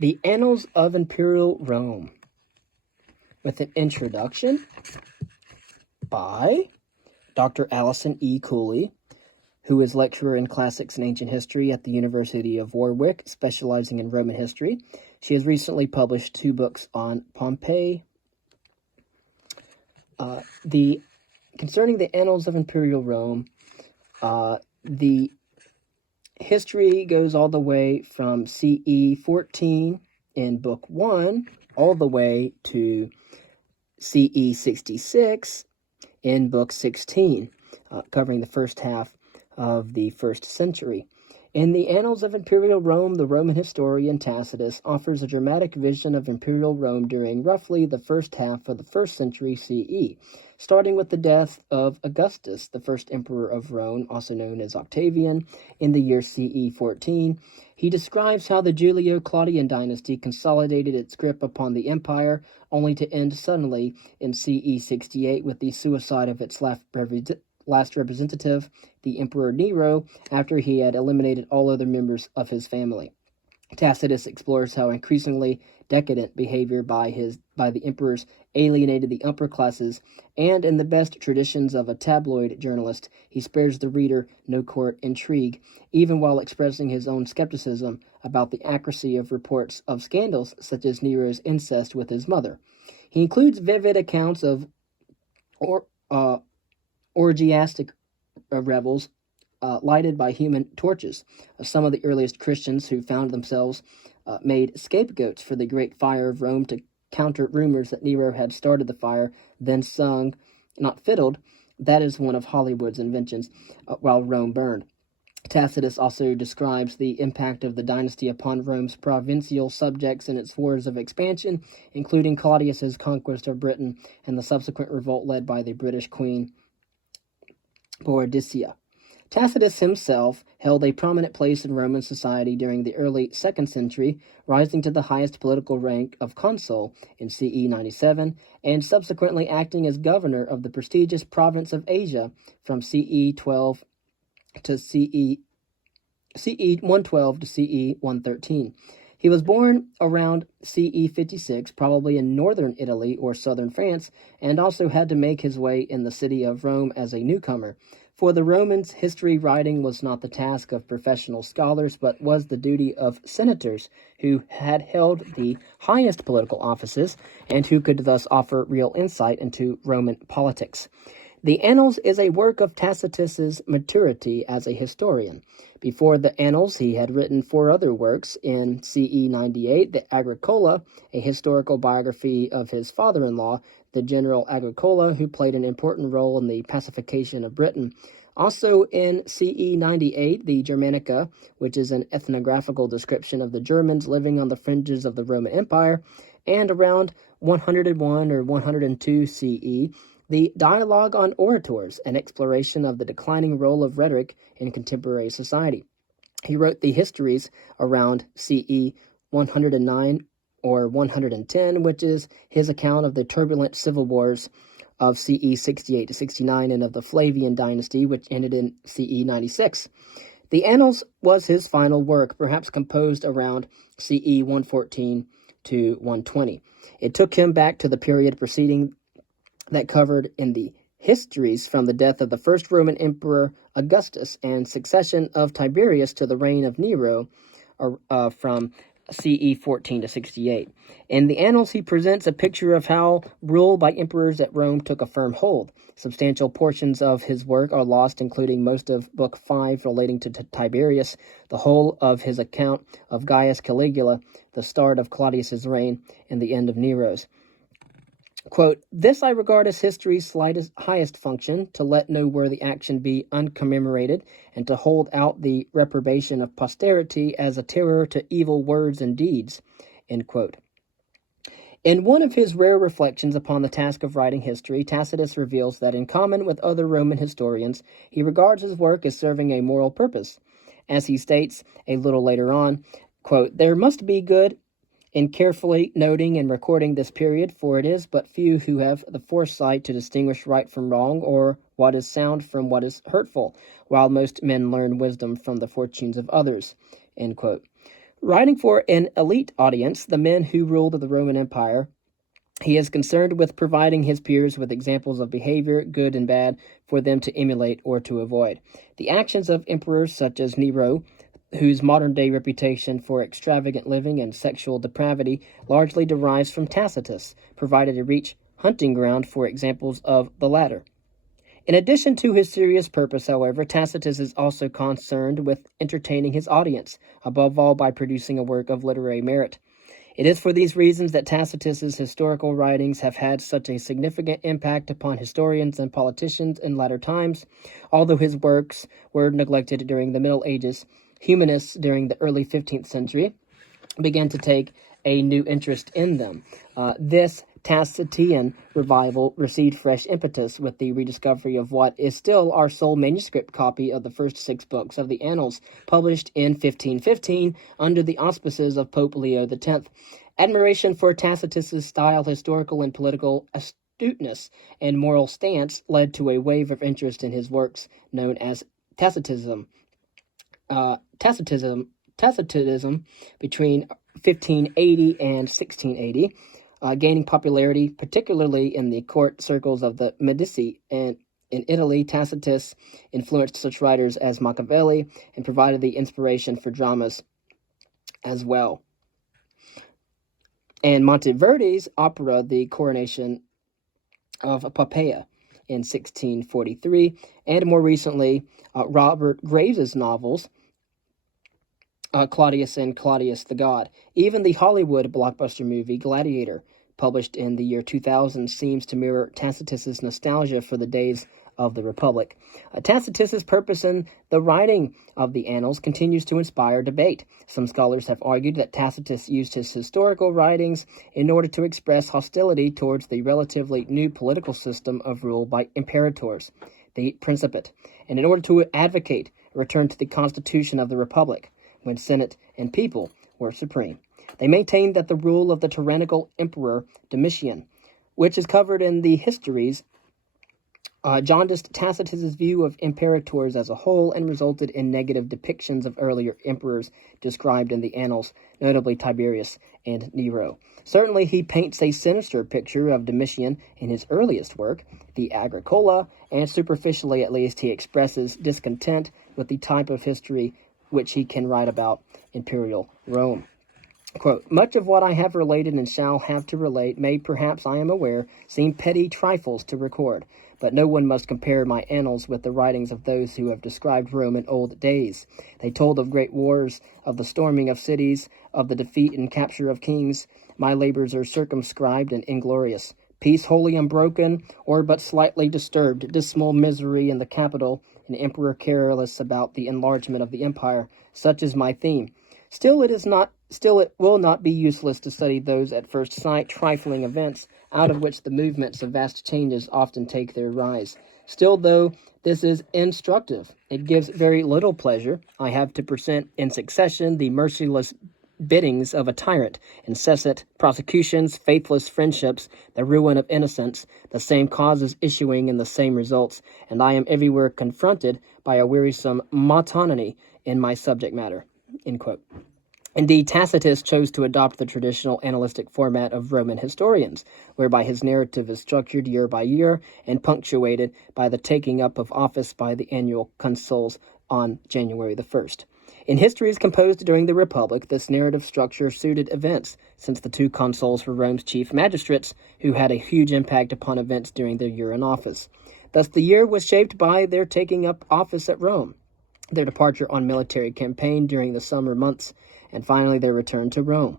The Annals of Imperial Rome, with an introduction by Dr. Allison E. Cooley, who is lecturer in classics and ancient history at the University of Warwick, specializing in Roman history. She has recently published 2 books on Pompeii. Concerning the Annals of Imperial Rome, the history goes all the way from CE 14 in Book 1 all the way to CE 66 in Book 16, covering the first half of the 1st century. In the Annals of Imperial Rome, the Roman historian Tacitus offers a dramatic vision of Imperial Rome during roughly the first half of the 1st century CE, starting with the death of Augustus, the first emperor of Rome, also known as Octavian, in the year CE 14. He describes how the Julio-Claudian dynasty consolidated its grip upon the empire, only to end suddenly in CE 68 with the suicide of its last representative, the Emperor Nero, after he had eliminated all other members of his family. Tacitus explores how increasingly decadent behavior by the emperors alienated the upper classes, and in the best traditions of a tabloid journalist, he spares the reader no court intrigue, even while expressing his own skepticism about the accuracy of reports of scandals such as Nero's incest with his mother. He includes vivid accounts of orgiastic revels lighted by human torches. Some of the earliest Christians who found themselves made scapegoats for the great fire of Rome to counter rumors that Nero had started the fire, then sung, not fiddled, that is one of Hollywood's inventions, while Rome burned. Tacitus also describes the impact of the dynasty upon Rome's provincial subjects in its wars of expansion, including Claudius's conquest of Britain and the subsequent revolt led by the British Queen Boadicea. Tacitus himself held a prominent place in Roman society during the early 2nd century, rising to the highest political rank of consul in CE 97, and subsequently acting as governor of the prestigious province of Asia from CE 12 to CE 112 to CE 113. He was born around CE 56, probably in northern Italy or southern France, and also had to make his way in the city of Rome as a newcomer. For the Romans, history writing was not the task of professional scholars, but was the duty of senators who had held the highest political offices and who could thus offer real insight into Roman politics. The Annals is a work of Tacitus's maturity as a historian. Before the Annals, he had written 4 other works. In CE 98, the Agricola, a historical biography of his father-in-law, the General Agricola, who played an important role in the pacification of Britain. Also in CE 98, the Germanica, which is an ethnographical description of the Germans living on the fringes of the Roman Empire. And around 101 or 102 CE, the Dialogue on Orators, an exploration of the declining role of rhetoric in contemporary society. He wrote the histories around CE 109 or 110, which is his account of the turbulent civil wars of CE 68 to 69 and of the Flavian dynasty, which ended in CE 96. The Annals was his final work, perhaps composed around CE 114 to 120. It took him back to the period preceding that covered in the histories from the death of the first Roman emperor Augustus and succession of Tiberius to the reign of Nero from CE 14 to 68. In the Annals, he presents a picture of how rule by emperors at Rome took a firm hold. Substantial portions of his work are lost, including most of Book 5 relating to Tiberius, the whole of his account of Gaius Caligula, the start of Claudius's reign, and the end of Nero's. Quote, "This I regard as history's highest function, to let no worthy action be uncommemorated, and to hold out the reprobation of posterity as a terror to evil words and deeds." End quote. In one of his rare reflections upon the task of writing history, Tacitus reveals that in common with other Roman historians, he regards his work as serving a moral purpose. As he states a little later on, quote, "There must be good in carefully noting and recording this period, for it is but few who have the foresight to distinguish right from wrong, or what is sound from what is hurtful, while most men learn wisdom from the fortunes of others." End quote. Writing for an elite audience, the men who ruled the Roman Empire, he is concerned with providing his peers with examples of behavior, good and bad, for them to emulate or to avoid. The actions of emperors such as Nero, whose modern-day reputation for extravagant living and sexual depravity largely derives from Tacitus, provided a rich hunting ground for examples of the latter. In addition to his serious purpose, however, Tacitus is also concerned with entertaining his audience, above all by producing a work of literary merit. It is for these reasons that Tacitus's historical writings have had such a significant impact upon historians and politicians in latter times. Although his works were neglected during the Middle Ages, humanists during the early 15th century began to take a new interest in them. This Tacitian revival received fresh impetus with the rediscovery of what is still our sole manuscript copy of the first 6 books of the Annals, published in 1515 under the auspices of Pope Leo X. Admiration for Tacitus's style, historical and political astuteness, and moral stance led to a wave of interest in his works known as Tacitism. Tacitism between 1580 and 1680. Gaining popularity, particularly in the court circles of the Medici, and in Italy, Tacitus influenced such writers as Machiavelli and provided the inspiration for dramas as well. And Monteverdi's opera, The Coronation of Poppaea, in 1643, and more recently, Robert Graves' novels, Claudius and Claudius the God. Even the Hollywood blockbuster movie Gladiator, published in the year 2000, seems to mirror Tacitus's nostalgia for the days of the Republic. Tacitus's purpose in the writing of the Annals continues to inspire debate. Some scholars have argued that Tacitus used his historical writings in order to express hostility towards the relatively new political system of rule by imperators, the Principate, and in order to advocate a return to the constitution of the Republic, when Senate and people were supreme. They maintained that the rule of the tyrannical emperor Domitian, which is covered in the histories, jaundiced Tacitus's view of imperators as a whole and resulted in negative depictions of earlier emperors described in the Annals, notably Tiberius and Nero. Certainly, he paints a sinister picture of Domitian in his earliest work, the Agricola, and superficially at least he expresses discontent with the type of history which he can write about imperial Rome. Quote, much of what I have related and shall have to relate may, perhaps I am aware, seem petty trifles to record, but no one must compare my annals with the writings of those who have described Rome in old days. They told of great wars, of the storming of cities, of the defeat and capture of kings. My labors are circumscribed and inglorious. Peace wholly unbroken, or but slightly disturbed, dismal misery in the capital, an emperor careless about the enlargement of the empire. Such is my theme. Still it will not be useless to study those at first sight trifling events, out of which the movements of vast changes often take their rise. Still, though this is instructive, it gives very little pleasure. I have to present in succession the merciless biddings of a tyrant, incessant prosecutions, faithless friendships, the ruin of innocence, the same causes issuing in the same results, and I am everywhere confronted by a wearisome monotony in my subject matter. End quote. Indeed, Tacitus chose to adopt the traditional analytic format of Roman historians, whereby his narrative is structured year by year and punctuated by the taking up of office by the annual consuls on January the 1st. In histories composed during the Republic, this narrative structure suited events, since the 2 consuls were Rome's chief magistrates, who had a huge impact upon events during their year in office. Thus, the year was shaped by their taking up office at Rome, their departure on military campaign during the summer months, and finally their return to Rome.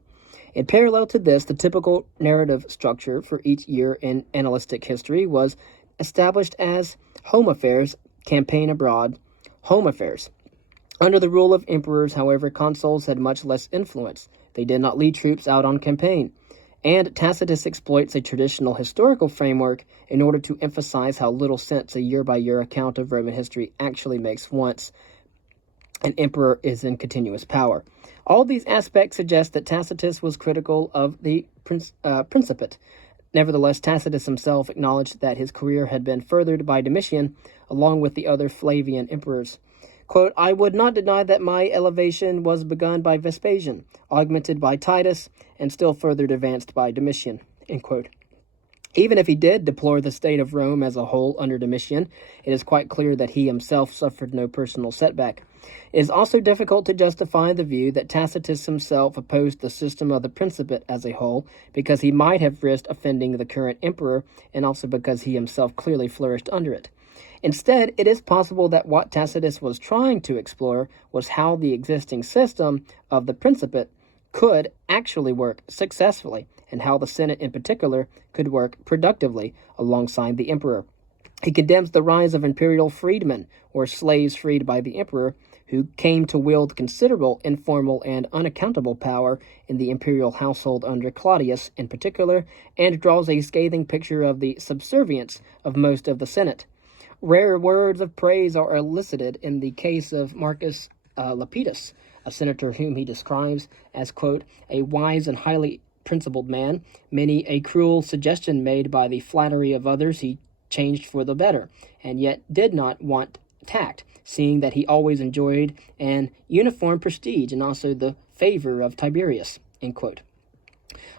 In parallel to this, the typical narrative structure for each year in annalistic history was established as home affairs, campaign abroad, home affairs. Under the rule of emperors, however, consuls had much less influence. They did not lead troops out on campaign. And Tacitus exploits a traditional historical framework in order to emphasize how little sense a year-by-year account of Roman history actually makes once an emperor is in continuous power. All these aspects suggest that Tacitus was critical of the Principate. Nevertheless, Tacitus himself acknowledged that his career had been furthered by Domitian, along with the other Flavian emperors. Quote, I would not deny that my elevation was begun by Vespasian, augmented by Titus, and still further advanced by Domitian. End quote. Even if he did deplore the state of Rome as a whole under Domitian, it is quite clear that he himself suffered no personal setback. It is also difficult to justify the view that Tacitus himself opposed the system of the Principate as a whole, because he might have risked offending the current emperor, and also because he himself clearly flourished under it. Instead, it is possible that what Tacitus was trying to explore was how the existing system of the Principate could actually work successfully, and how the Senate in particular could work productively alongside the emperor. He condemns the rise of imperial freedmen, or slaves freed by the emperor, who came to wield considerable informal and unaccountable power in the imperial household under Claudius in particular, and draws a scathing picture of the subservience of most of the Senate. Rare words of praise are elicited in the case of Marcus Lepidus, a senator whom he describes as, quote, a wise and highly principled man. Many a cruel suggestion made by the flattery of others he changed for the better, and yet did not want tact, seeing that he always enjoyed an uniform prestige and also the favor of Tiberius, end quote.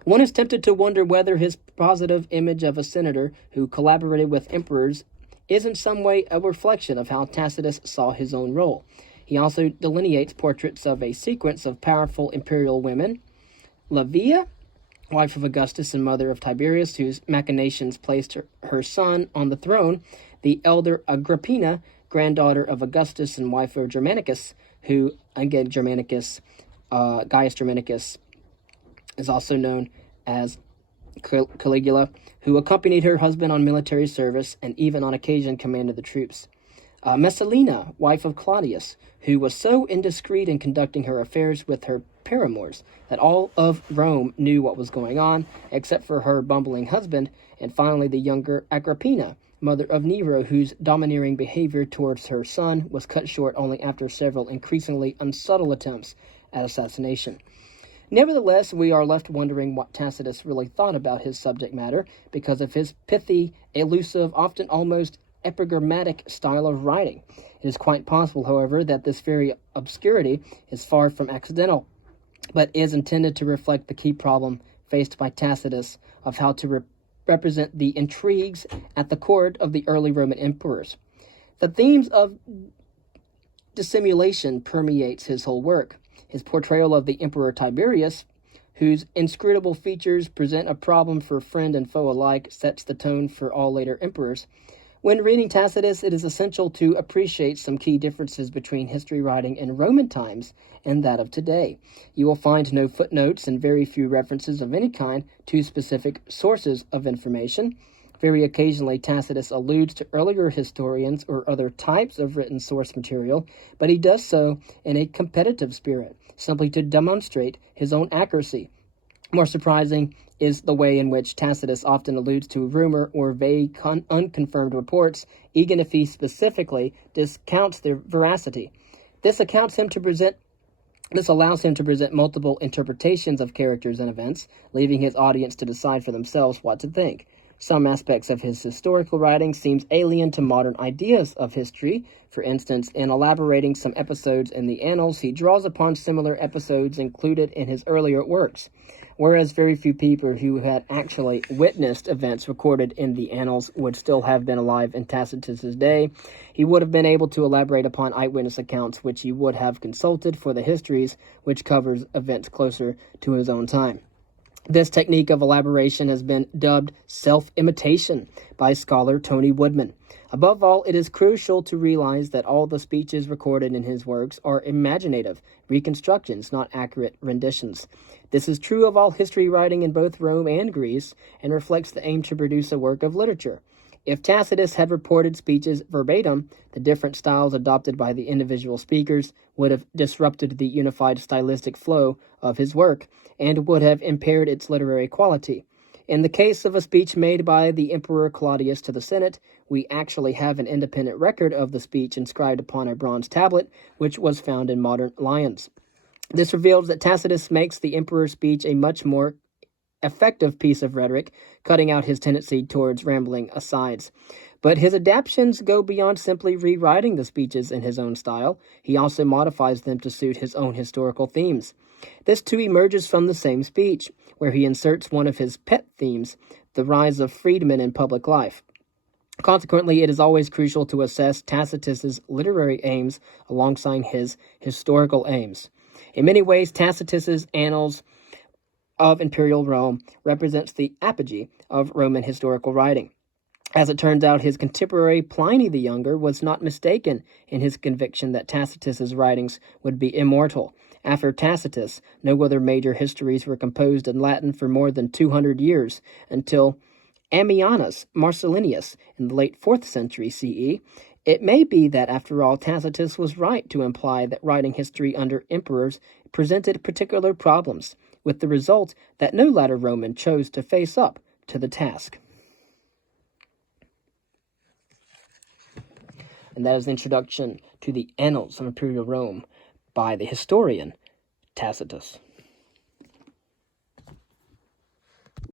One is tempted to wonder whether his positive image of a senator who collaborated with emperors is in some way a reflection of how Tacitus saw his own role. He also delineates portraits of a sequence of powerful imperial women: Livia, wife of Augustus and mother of Tiberius, whose machinations placed her son on the throne; the elder Agrippina, granddaughter of Augustus and wife of Germanicus, who, again, Gaius Germanicus is also known as Caligula, who accompanied her husband on military service and even on occasion commanded the troops. Messalina, wife of Claudius, who was so indiscreet in conducting her affairs with her paramours that all of Rome knew what was going on, except for her bumbling husband; and finally the younger Agrippina, mother of Nero, whose domineering behavior towards her son was cut short only after several increasingly unsubtle attempts at assassination. Nevertheless, we are left wondering what Tacitus really thought about his subject matter because of his pithy, elusive, often almost epigrammatic style of writing. It is quite possible, however, that this very obscurity is far from accidental, but is intended to reflect the key problem faced by Tacitus of how to represent the intrigues at the court of the early Roman emperors. The themes of dissimulation permeates his whole work. His portrayal of the Emperor Tiberius, whose inscrutable features present a problem for friend and foe alike, sets the tone for all later emperors. When reading Tacitus, it is essential to appreciate some key differences between history writing in Roman times and that of today. You will find no footnotes and very few references of any kind to specific sources of information. Very occasionally, Tacitus alludes to earlier historians or other types of written source material, but he does so in a competitive spirit, simply to demonstrate his own accuracy. More surprising is the way in which Tacitus often alludes to rumor or vague, unconfirmed reports, even if he specifically discounts their veracity. This allows him to present multiple interpretations of characters and events, leaving his audience to decide for themselves what to think. Some aspects of his historical writing seems alien to modern ideas of history. For instance, in elaborating some episodes in the Annals, he draws upon similar episodes included in his earlier works. Whereas very few people who had actually witnessed events recorded in the Annals would still have been alive in Tacitus's day, he would have been able to elaborate upon eyewitness accounts which he would have consulted for the histories which covers events closer to his own time. This technique of elaboration has been dubbed self-imitation by scholar Tony Woodman. Above all, it is crucial to realize that all the speeches recorded in his works are imaginative reconstructions, not accurate renditions. This is true of all history writing in both Rome and Greece, and reflects the aim to produce a work of literature. If Tacitus had reported speeches verbatim, the different styles adopted by the individual speakers would have disrupted the unified stylistic flow of his work, and would have impaired its literary quality. In the case of a speech made by the Emperor Claudius to the Senate, we actually have an independent record of the speech inscribed upon a bronze tablet, which was found in modern Lyons. This reveals that Tacitus makes the emperor's speech a much more effective piece of rhetoric, cutting out his tendency towards rambling asides. But his adaptations go beyond simply rewriting the speeches in his own style. He also modifies them to suit his own historical themes. This too emerges from the same speech, where he inserts one of his pet themes, the rise of freedmen in public life. Consequently, it is always crucial to assess Tacitus's literary aims alongside his historical aims. In many ways, Tacitus's Annals of Imperial Rome represents the apogee of Roman historical writing. As it turns out, his contemporary Pliny the Younger was not mistaken in his conviction that Tacitus's writings would be immortal. After Tacitus, no other major histories were composed in Latin for more than 200 years, until Ammianus Marcellinus in the late 4th century CE. It may be that, after all, Tacitus was right to imply that writing history under emperors presented particular problems, with the result that no later Roman chose to face up to the task. And that is the introduction to the Annals of Imperial Rome by the historian Tacitus.